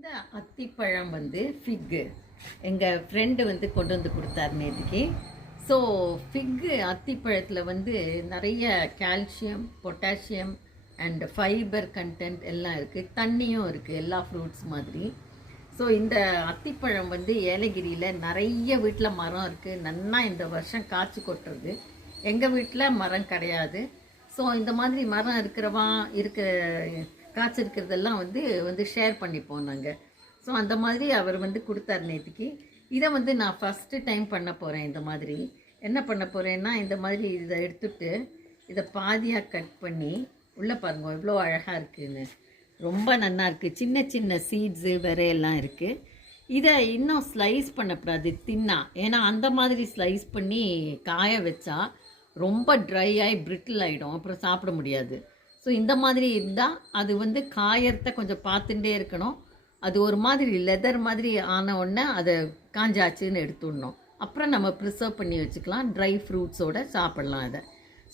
இந்த அத்திப்பழம் வந்து ஃபிக்கு எங்கள் ஃப்ரெண்டு வந்து கொண்டு வந்து கொடுத்தாரு நேற்றுக்கு ஸோ ஃபிக்கு அத்திப்பழத்தில் வந்து நிறைய calcium potassium and fibre content எல்லாம் இருக்குது தண்ணியும் இருக்குது எல்லா ஃப்ரூட்ஸ் மாதிரி. ஸோ இந்த அத்திப்பழம் வந்து ஏலகிரியில் நிறைய வீட்டில் மரம் இருக்குது நன்னா இந்த வருஷம் காய்ச்சி கொட்டுறது. எங்கள் வீட்டில் மரம் கிடையாது. ஸோ இந்த மாதிரி மரம் இருக்கிறவா இருக்கிற காய்ச்சிருக்கிறதெல்லாம் வந்து வந்து ஷேர் பண்ணிப்போம் நாங்கள் ஸோ அந்த மாதிரி அவர் வந்து கொடுத்தார் நேற்றுக்கு இதை வந்து நான் ஃபஸ்ட்டு டைம் பண்ண போகிறேன் இந்த மாதிரி. என்ன பண்ண போகிறேன்னா இந்த மாதிரி இதை எடுத்துட்டு இதை பாதியாக கட் பண்ணி உள்ளே பாருங்க எவ்வளோ அழகாக இருக்குன்னு. ரொம்ப நல்லா இருக்குது சின்ன சின்ன சீட்ஸு விரையெல்லாம் இருக்குது இதை இன்னும் ஸ்லைஸ் பண்ணக்கூடாது தின்னா. ஏன்னா அந்த மாதிரி ஸ்லைஸ் பண்ணி காய வச்சா ரொம்ப ட்ரை ஆகி பிரிட்டில் ஆகிடும் அப்புறம் சாப்பிட முடியாது. ஸோ இந்த மாதிரி இருந்தால் அது வந்து காயறத கொஞ்சம் பார்த்துட்டே இருக்கணும். அது ஒரு மாதிரி லெதர் மாதிரி ஆன உடனே அதை காஞ்சாச்சுன்னு எடுத்துடணும். அப்புறம் நம்ம ப்ரிசர்வ் பண்ணி வச்சுக்கலாம். ட்ரை ஃப்ரூட்ஸோட சாப்பிட்லாம் அதை.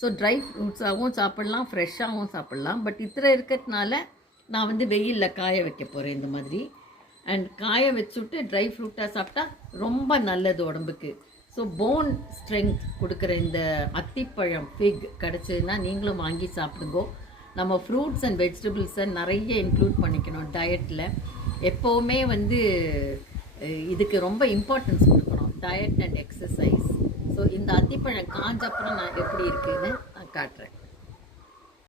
ஸோ ட்ரை ஃப்ரூட்ஸாகவும் சாப்பிட்லாம் ஃப்ரெஷ்ஷாகவும் சாப்பிட்லாம். பட் இத்தனை இருக்கிறதுனால நான் வந்து வெயிலில் காய வைக்க போகிறேன் இந்த மாதிரி. அண்ட் காய வச்சுட்டு ட்ரை ஃப்ரூட்டாக சாப்பிட்டா ரொம்ப நல்லது உடம்புக்கு. ஸோ போன் ஸ்ட்ரென்த் கொடுக்குற இந்த அத்திப்பழம் ஃபிக் கிடச்சதுன்னா நீங்களும் வாங்கி சாப்பிடுங்கோ. நம்ம ஃப்ரூட்ஸ் அண்ட் வெஜிடபிள்ஸை நிறைய இன்க்ளூட் பண்ணிக்கணும் டயட்டில் எப்போவுமே வந்து இதுக்கு ரொம்ப இம்பார்ட்டன்ஸ் கொடுக்கணும். டயட் அண்ட் எக்ஸசைஸ் ஸோ இந்த அத்திப்பழம் காஞ்சப்புறம் நான் எப்படி இருக்குன்னு நான் காட்டுறேன்.